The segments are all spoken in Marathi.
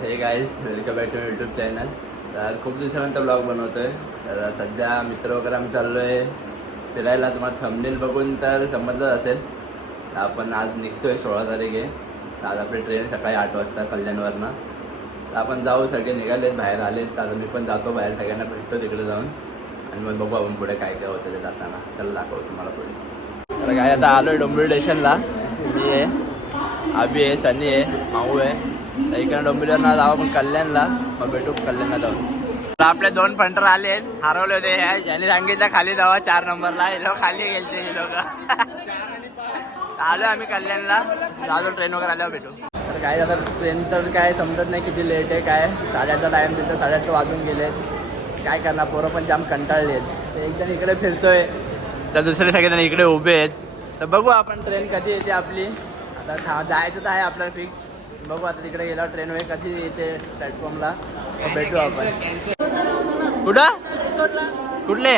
हे guys welcome back to YouTube channel. तर खूप दिवसानंतर ब्लॉग बनवतो आहे. तर सध्या मित्र वगैरे आम्ही चाललो आहे फिरायला. तुम्हाला थंबनेल बघून तर समजलं असेल. आपण आज निघतो आहे 16 तारीख आहे. आज आपली ट्रेन सकाळी 8 वाजता कल्याणवरनं. तर आपण जाऊ, सगळे निघालेत, बाहेर आलेत. आता मी पण जातो बाहेर, सगळ्यांना भेटतो तिकडे जाऊन आणि मग बघू आपण पुढे काय काय होतं ते जाताना. चला दाखवतो तुम्हाला पुढे. तर काय आता आलो आहे डोंबिवली स्टेशनला. मी आहे, अभि आहे, सनी आहे, माऊ आहे. तर इकडे डोंबिवलीला जाऊ आपण कल्याणला, मग भेटू कल्याणला जाऊन. तर आपले 2 फंटर आले आहेत, हरवले होते. यांनी सांगितलं खाली जावा 4 नंबरला. हे लोक खाली गेलते हे लोक. आलो आम्ही कल्याणला, जातो ट्रेन वगैरे आल्यावर भेटू. तर काय आता ट्रेन तर काय समजत नाही किती लेट आहे काय. 8:30चा टाईम तिथं 8:30 वाजून गेलेत. काय करणार, पोरं पण जाम कंटाळले आहेत. तर एकजण इकडे फिरतोय तर दुसरे सगळेजण इकडे उभे आहेत. तर बघू आपण ट्रेन कधी येते आपली. आता जायचं तर आहे आपल्याला फिक्स. बघू आता तिकडे गेल्यावर ट्रेन वगैरे कधी येते प्लॅटफॉर्मला, मग भेटू आपण. कुठं कुठले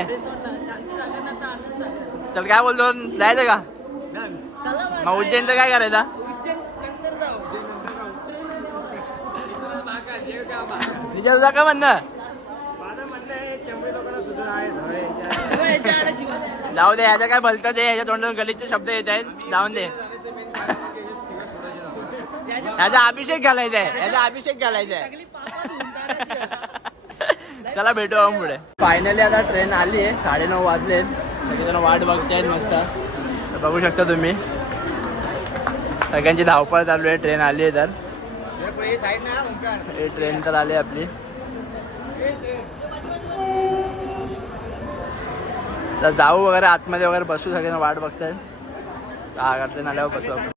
चल, काय बोलतो, जायचं का? मग उज्जैनचं काय करायचं? विचार का म्हणणं? जाऊ दे, ह्याच्या काय भलतं ते, ह्याच्या तोंडातून गलितचे शब्द येत आहेत, जाऊन दे. ह्याचा अभिषेक घालायचा आहे, ह्याचा अभिषेक घालायचा आहे. चला भेटू आपण पुढे. फायनली आता ट्रेन आली आहे, 9:30 वाजलेत. सगळेजण वाट बघतायत मस्त. बघू शकता तुम्ही, सगळ्यांची धावपळ चालू आहे. ट्रेन आली आहे. तर ट्रेन तर आली आपली. तर जाऊ वगैरे आतमध्ये वगैरे बसू, सगळ्यांना वाट बघतायत. ट्रेन आल्यावर बसू आपण.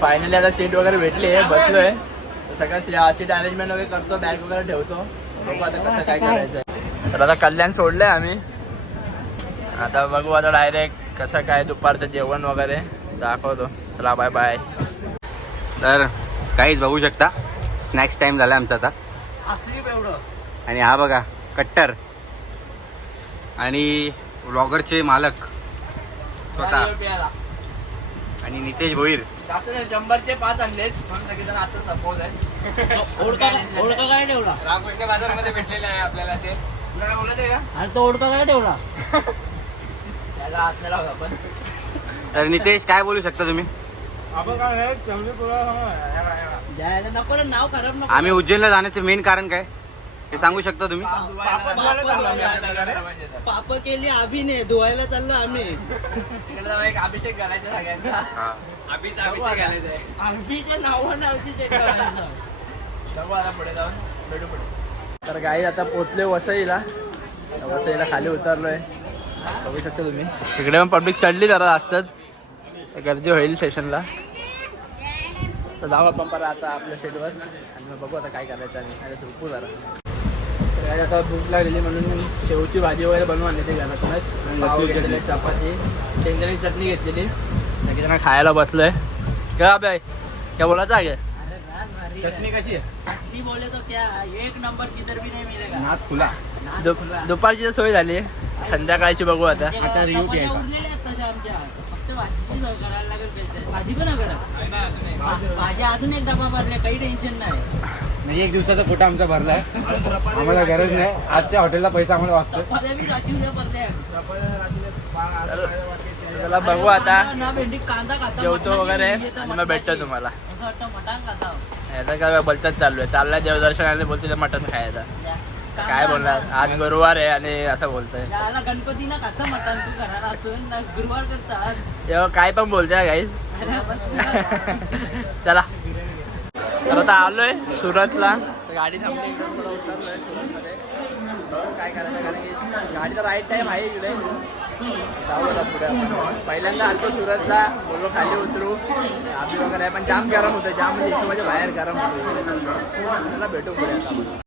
फायनली आता सीट वगैरे भेटली आहे, बसलोय. सगळं सीट अरेंजमेंट वगैरे करतो, बॅग वगैरे ठेवतो. बघू आता कसं काय करायचं आहे. तर आता कल्याण सोडलंय आम्ही. आता बघू आता डायरेक्ट कसं काय दुपारचं जेवण वगैरे दाखवतो. चला बाय बाय. तर काहीच बघू शकता, स्नॅक्स टाइम झाला आमचा आता. आणि हा बघा कट्टर आणि व्लॉगरचे मालक स्वतः आणि नितेश भोईर. 100चे 5 आणलेत म्हणून सगळेजण आता संपवत आहे. ओळखा काय ठेवला? रामकृष्ण बाजारमध्ये भेटलेला आहे आपल्याला. असेल काय बोलत आहे का? अरे तो ओळखा काय ठेवला? त्याला हात नाही लावला आपण. तर नितेश काय बोलू शकता तुम्ही? नको रे, नाव खराब नको. आम्ही उज्जैनला जाण्याचं मेन कारण काय हे सांगू शकता तुम्ही? पाप केली अभिनय, धुवायला चाललो आम्ही. एक अभिषेक घालायचा सगळ्यांचा. अभिषेक घालायचा, अभिच्या नावानं अभिषेक घालायचा. बघू आता पुढे जाऊन भेटू पुढे. तर गाई आता पोचले वसईला. वसईला खाली उतरलोय, बघू शकता तुम्ही. तिकडे पण पब्लिक चढली जरा असतात, गर्दी होईल स्टेशनला. तर जाऊ आपण परत आता आपल्या सीटवर आणि मग बघू आता काय करायचं. आणि झोपू जरा. तर आता भूक लागलेली म्हणून शेवची भाजी वगैरे बनवून आणली ते घरातूनच. पाव घेतलेले, चपाती, शेंगदाण्याची चटणी घेतलेली. सगळेजण खायला बसलोय. क्या बाय, क्या बोलायचं आहे? चटणी कशी आहे? चटणी बोले तो क्या एक नंबर किधर भी नाही मिलेगा. नाद खुला. दुपारची तर सोय झाली, संध्याकाळची बघू आता. आता रिव्ह्यू घ्यायचा. फक्त भाजी करायला लागेल. भाजी पण करा, भाजी अजून एक डबा भरले, काही टेन्शन नाही. म्हणजे 1 दिवसाचा कोटा आमचा भरलाय, आम्हाला गरज नाही. आजच्या हॉटेलला पैसा आम्हाला वाचतो. चला बघू आता, जेवतो वगैरे आणि मग भेटतो तुम्हाला. याचा काय बोलतात चालू आहे, चाललाय देवदर्शनाला, बोलतो मटण खायचा. काय बोलणार, आज गुरुवार आहे आणि असं बोलतोय. गणपती ना खाता मटण, तू घराला असून गुरुवार करता तेव्हा काय पण बोलतोय गाईस. चला तर आता आलोय सुरतला. गाडी थांबली, इकडे उतरलोय सुरतमध्ये. काय करायचं, कारण की गाडीचा राईट टाईम आहे इकडे. जाऊ आता पुढे. पहिल्यांदा आलतो सुरतला, बोललो खाली उतरू, आधी वगैरे आहे, पण जाम गरम होतं, जाम म्हणजे हिशोबाच्या बाहेर गरम होतं. त्याला भेटू पुढे आता.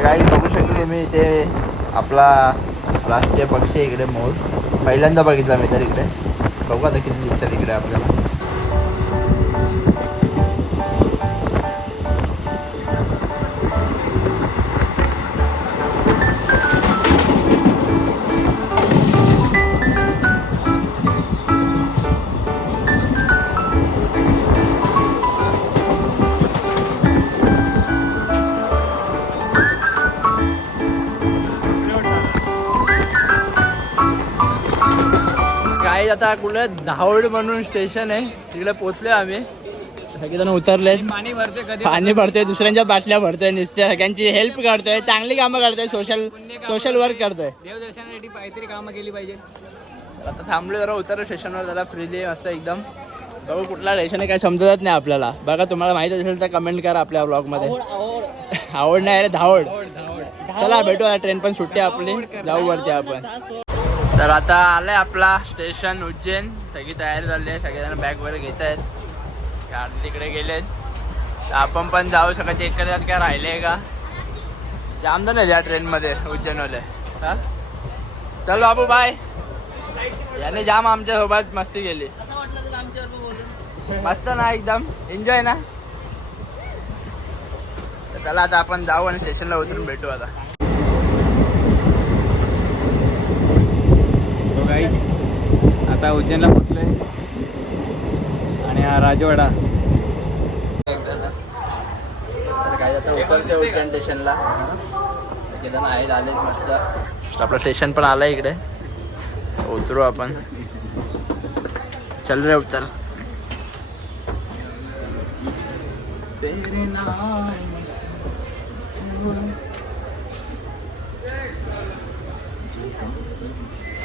तर काही बघू शकतो तुम्ही इथे आपला राष्ट्रीय पक्षी इकडे मोर पहिल्यांदा बघितला मी तर इकडे. बघू आता किती दिसतात इकडे आपल्याला. काही आता कुठलं धावड म्हणून स्टेशन आहे तिकडे पोहोचलोय आम्ही. सगळेजण उतरले. पाणी भरतोय, दुसऱ्यांच्या बाटल्या भरतोय, नुसत्या सगळ्यांची हेल्प करतोय, चांगली कामं करतोय, सोशल वर्क करतोय. देवदर्शनासाठी काहीतरी कामं केली पाहिजे. आता थांबलो जरा उतरलो स्टेशनवर जरा फ्रीली मस्त एकदम. बघू कुठला स्टेशन आहे काय समजत नाही आपल्याला. बघा तुम्हाला माहित असेल तर कमेंट करा आपल्या ब्लॉगमध्ये. आवड नाही रे धावड. चला भेटू ट्रेन पण सुट्टी आपली जाऊ वरती आपण. तर आता आलंय आपला स्टेशन उज्जैन. सगळी तयारी झाली आहे, सगळेजण बॅग वगैरे घेत आहेत. गाडी तिकडे गेलेत तर आपण पण जाऊ शकत. इकडे जात काय राहिले का जाम जण या ट्रेनमध्ये उज्जैनवाले. हा चल बाबू बाय. याने जाम आमच्या सोबत मस्ती केली. मस्त ना एकदम एन्जॉय ना. तर चला आता आपण जाऊ आणि स्टेशनला उतरून भेटू आता. आता उज्जैनला पोचलोय आणि हा राजवाडा. तर काय आता उतरते उज्जैन स्टेशनला. सगळेजण आहेत आलेत मस्त. आपलं स्टेशन पण आलंय इकडे. उतरू आपण. चल रे उतर.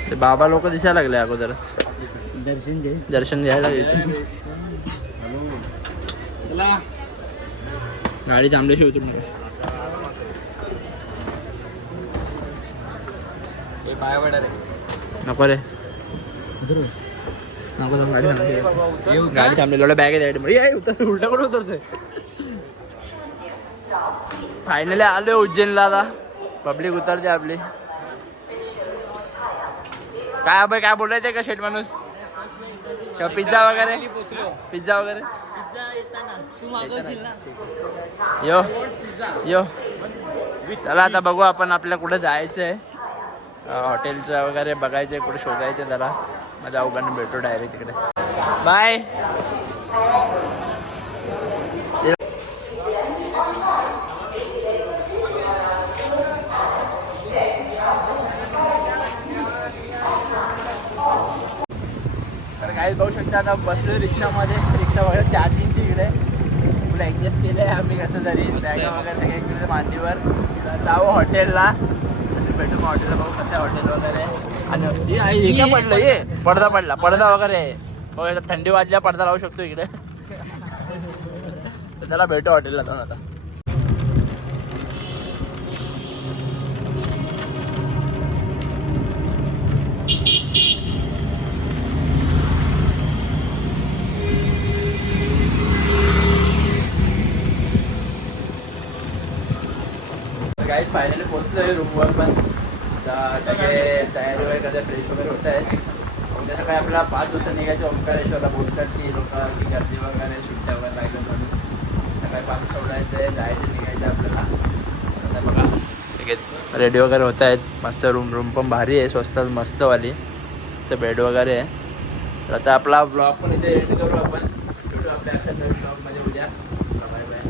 ते बाबा लोक दिसायला लागले अगोदरच. दर्शन घ्यायला गेले. गाडी थांबल्याशिवाय उतरून नको रे. गाडी थांबली एवढ्या बॅग आहे उलटा कडे उतरतोय. फायनली आलोय उज्जैनला. आता पब्लिक उतरते आपली. काय अभय काय बोलायचंय का शेट माणूस. पिझ्झा वगैरे पिझ्झा वगैरे यो यो. चला आता बघू आपण आपल्याला कुठे जायचंय. हॉटेलचं वगैरे बघायचंय कुठे शोधायचं जरा. मग जाऊ पण भेटू डायरेक्ट तिकडे. बाय. तर काहीच बघू शकता आता बसलो रिक्षामध्ये. रिक्षा वगैरे चार्जिंगची इकडे तुला ॲडजस्ट केलं आहे आम्ही कसं तरी. बॅगा वगैरे सगळे इकडे मांडीवर. जाऊ हॉटेलला. भेटू मग हॉटेलला. बघू कसं आहे हॉटेल वगैरे. आणि हे पडलं ये पडदा पडला. पडदा वगैरे बघ थंडी वाजल्या पडदा लावू शकतो इकडे. तर त्याला भेटू हॉटेलला जाऊन आता. काही फायनली पोहोचलोय रूमवर पण. सगळे तयारी वगैरे कसं फ्रेश वगैरे होत आहेत. उद्या सकाळी आपल्याला 5 वाजता निघायचं. ओंकारेश्वरला बोलतात की लोक की गर्दी वगैरे सुट्ट्या वगैरे लागलं म्हणून. सकाळी 5 वाजता उठायचं आहे, जायचं निघायचं आपल्याला. आता बघा ठीक आहे रेडी वगैरे होत आहेत. मस्त रूम पण भारी आहे. स्वस्त मस्तवाली. असं बेड वगैरे आहे. तर आता आपला ब्लॉग पण इथे एडिट करू आपण. भेटू आपल्या अशा नवीन ब्लॉगमध्ये उद्या. Bye bye.